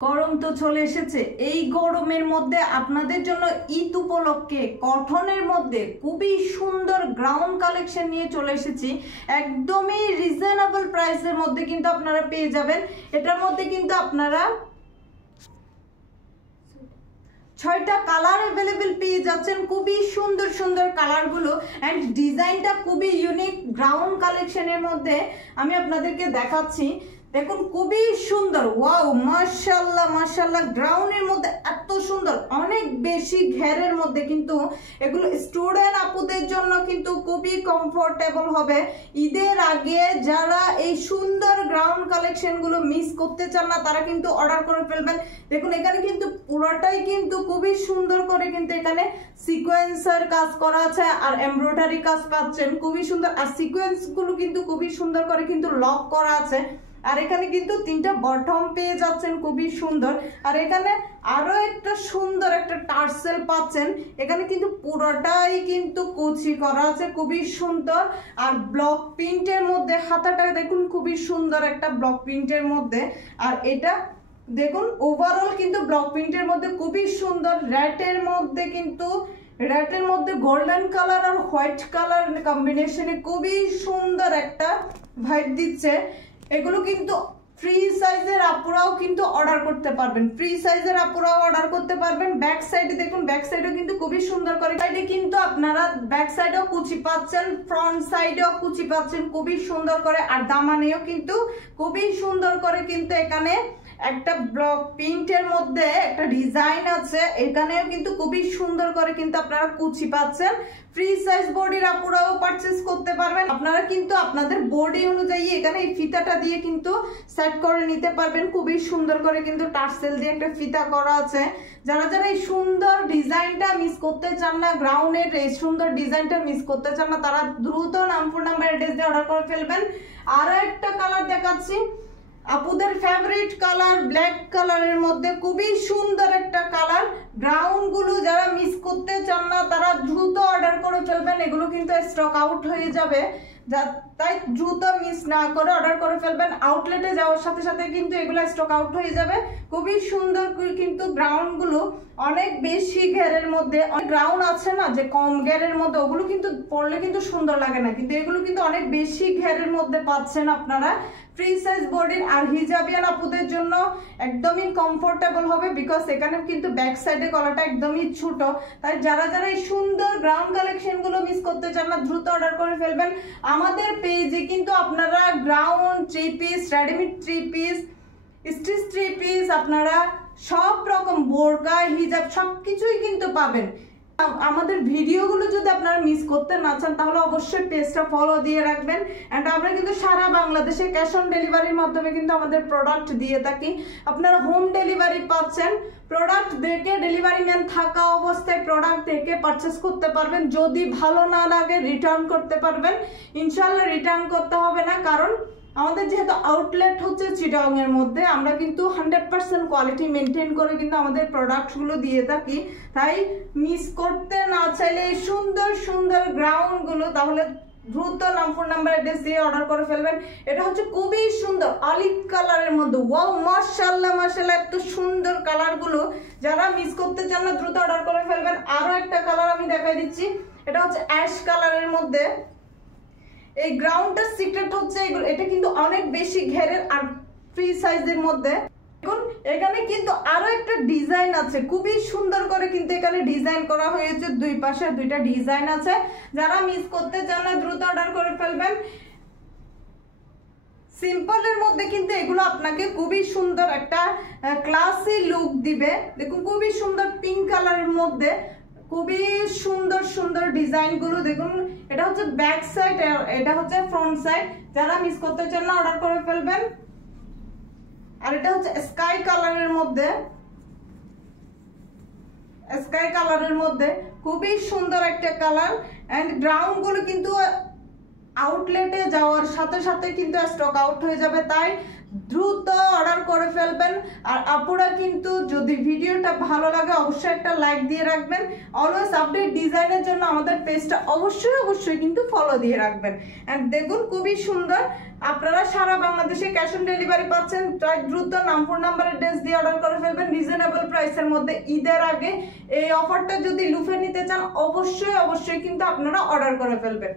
গরম তো চলে এসেছে। এই গরমের মধ্যে আপনাদের জন্য ঈদ উপলক্ষে কটনের মধ্যে খুবই সুন্দর গ্রাউন্ড কালেকশন নিয়ে চলে এসেছি। একদমই রিজনেবল প্রাইসের মধ্যে কিন্তু আপনারা পেয়ে যাবেন। এটার মধ্যে কিন্তু আপনারা 6টা কালার অ্যাভেলেবেল পেয়ে যাচ্ছেন। খুবই সুন্দর সুন্দর কালারগুলো অ্যান্ড ডিজাইনটা খুবই ইউনিক। গ্রাউন্ড কালেকশনের মধ্যে আমি আপনাদেরকে দেখাচ্ছি। দেখুন খুবই সুন্দর, ওয়াও মাশাআল্লাহ মাশাআল্লাহ। গ্রাউন্ডের মধ্যে এত সুন্দর, অনেক বেশি ঘেরের মধ্যে কিন্তু এগুলো স্টুডেন্ট আপুদের জন্য কিন্তু খুবই কমফোর্টেবল হবে। ঈদের আগে যারা এই সুন্দর গ্রাউন্ড কালেকশনগুলো মিস করতে চান না তারা কিন্তু অর্ডার করে ফেলবেন। দেখুন এখানে কিন্তু পুরোটাই কিন্তু খুবই সুন্দর করে কিন্তু এখানে সিকোয়েন্সের কাজ করা আছে আর এমব্রয়ডারি কাজ পাচ্ছেন, খুবই সুন্দর। আর সিকোয়েন্সগুলো কিন্তু খুবই সুন্দর করে কিন্তু লক করা আছে। আর এখানে কিন্তু 3টা বটম পেয়ে যাচ্ছেন, খুবই সুন্দর। আর এখানে আরো একটা সুন্দর একটা টার্সেল পাচ্ছেন। এখানে কিন্তু পুরোটাই কিন্তু কুচি করা আছে, খুবই সুন্দর। আর ব্লক প্রিন্টের মধ্যে হাতাটা দেখুন খুবই সুন্দর একটা ব্লক প্রিন্টের মধ্যে। আর এটা দেখুন ওভারঅল কিন্তু ব্লক প্রিন্টের মধ্যে খুবই সুন্দর। রেটের মধ্যে গোল্ডেন কালার আর হোয়াইট কালার কম্বিনেশনে খুবই সুন্দর একটা ভাইব দিচ্ছে। এগুলো কিন্তু ফ্রি সাইজের আপুরাও কিন্তু অর্ডার করতে পারবেন, ব্যাক সাইডে দেখুন, ব্যাক সাইডেও কিন্তু খুবই সুন্দর করে সাইডে কিন্তু আপনারা ব্যাক সাইডেও কুচি পাচ্ছেন, ফ্রন্ট সাইডেও কুচি পাচ্ছেন খুবই সুন্দর করে। আর দামানেও কিন্তু খুবই সুন্দর করে কিন্তু এখানে একটা ব্লক প্রিন্টের মধ্যে একটা ডিজাইন আছে, এখানেও কিন্তু খুবই সুন্দর করে কিন্তু আপনারা কুচি পাচ্ছেন। ফ্রি সাইজ বডির আপুরাও পারচেজ করতে পারবেন। আপনারা কিন্তু আপনাদের বডি অনুযায়ী এখানে এই ফিতাটা দিয়ে কিন্তু সেট করে নিতে পারবেন। খুবই সুন্দর করে কিন্তু টার্সেল দিয়ে একটা ফিতা করা আছে। যারা যারা এই সুন্দর ডিজাইনটা মিস করতে চান না, গ্রাউন্ডের এই সুন্দর ডিজাইনটা মিস করতে চান না, তারা দ্রুত নামপুর নাম্বার অ্যাড্রেস দিয়ে অর্ডার করে ফেলবেন। আরো একটা কালার দেখাচ্ছি, আপুদের ফেভারিট কালার ব্ল্যাক কালারের মধ্যে খুবই সুন্দর একটা কালার। গ্রাউন্ড গুলো যারা মিস করতে চান না তারা দ্রুত অর্ডার করে ফেলবেন। এগুলো কিন্তু স্টক আউট হয়ে যাবে, তাই দ্রুত মিস না করে অর্ডার করে ফেলবেন। আউটলেটে যাওয়ার সাথে সাথে কিন্তু এগুলো স্টক আউট হয়ে যাবে। খুবই সুন্দর কিন্তু গ্রাউন্ড গুলো অনেক বেশি ঘেরের মধ্যে, অনেক গ্রাউন্ড আছে না যে কম ঘেরের মধ্যে, ওগুলো কিন্তু পরলে কিন্তু সুন্দর লাগে না, কিন্তু এগুলো কিন্তু অনেক বেশি ঘেরের মধ্যে পাচ্ছেন আপনারা। ফ্রি সাইজ বডির আর হিজাবিয়ান আপুদের জন্য একদমই কমফোর্টেবল হবে, বিকজ এখানে কিন্তু ব্যাক সাইডে গলাটা একদমই ছোট। তাই যারা যারা এই সুন্দর গ্রাউন্ড কালেকশন গুলো মিস করতে চান না দ্রুত অর্ডার করে ফেলবেন। আমাদের পেজে কিন্তু আপনারা ground 3 piece, readymade 3 piece, stitch 3 piece, আপনারা সব রকম বোরকা হিজাব সবকিছুই কিন্তু পাবেন। আমাদের ভিডিওগুলো যদি আপনারা মিস করতে না চান তাহলে অবশ্যই পেজটা ফলো দিয়ে রাখবেন। এন্ড আমরা কিন্তু সারা বাংলাদেশে ক্যাশ অন ডেলিভারির মাধ্যমে কিন্তু আমাদের প্রোডাক্ট দিয়ে থাকি। আপনারা হোম ডেলিভারি পাচ্ছেন। প্রোডাক্ট দেখে ডেলিভারি ম্যান থাকা অবস্থায় প্রোডাক্ট দেখে পারচেস করতে পারবেন। যদি ভালো না লাগে রিটার্ন করতে পারবেন। ইনশাআল্লাহ রিটার্ন করতে হবে না, কারণ আমাদের যেহেতু আউটলেট হচ্ছে চিটাগং এর মধ্যে, আমরা কিন্তু 100% কোয়ালিটি মেনটেন করে কিন্তু আমাদের প্রোডাক্টগুলো দিয়ে থাকি। তাই মিস করতে না চাইলে এই সুন্দর সুন্দর গ্রাউন্ড গুলো তাহলে দ্রুত নামপুর নাম্বার অ্যাড্রেস দিয়ে অর্ডার করে ফেলবেন। এটা হচ্ছে খুবই সুন্দর অলিভ কালারের মধ্যে, ওয়াও মাশাআল্লাহ মাশাআল্লাহ, এত সুন্দর কালার গুলো। যারা মিস করতে চান না দ্রুত অর্ডার করে ফেলবেন। আরো একটা কালার আমি দেখাই দিচ্ছি, এটা হচ্ছে অ্যাশ কালারের মধ্যে। এই গ্রাউন্ডের সিক্রেট হচ্ছে এগুলো, এটা কিন্তু অনেক বেশি ঘেরের আর ফ্রি সাইজের মধ্যে। দেখুন এখানে কিন্তু আরো একটা ডিজাইন আছে, খুবই সুন্দর করে কিন্তু এখানে ডিজাইন করা হয়েছে। দুই পাশে 2টা ডিজাইন আছে। যারা মিস করতে চান না দ্রুত অর্ডার করে ফেলবেন। সিম্পলের মধ্যে কিন্তু এগুলো আপনাকে খুবই সুন্দর একটা ক্লাসি লুক দিবে। দেখুন খুবই সুন্দর পিঙ্ক কালারের মধ্যে খুবই সুন্দর সুন্দর ডিজাইন গুলো। দেখুন এটা হচ্ছে ব্যাক সাইড, এটা হচ্ছে ফ্রন্ট সাইড। যারা মিস করতে চান না অর্ডার করে ফেলবেন। আর এটা হচ্ছে স্কাই কালারের মধ্যে, খুবই সুন্দর একটা কালার। এন্ড গ্রাউন্ড গুলো কিন্তু আউটলেটে যাওয়ার সাথে সাথে কিন্তু স্টক আউট হয়ে যাবে। তাই দ্রুত অর্ডার করে ফেলবেন। আর আপুরা কিন্তু যদি ভিডিওটা ভালো লাগে অবশ্যই একটা লাইক দিয়ে রাখবেন। অলওয়েজ আপডেট ডিজাইনের জন্য আমাদের পেজটা অবশ্যই কিন্তু ফলো দিয়ে রাখবেন। এন্ড দেখুন খুবই সুন্দর, আপনারা সারা বাংলাদেশে ক্যাশ অন ডেলিভারি পাচ্ছেন। তাই দ্রুত ফোন নাম্বারের ড্রেস দিয়ে অর্ডার করে ফেলবেন রিজনেবল প্রাইসের মধ্যে ঈদের আগে। এই অফারটা যদি লুফে নিতে চান অবশ্যই কিন্তু আপনারা অর্ডার করে ফেলবেন।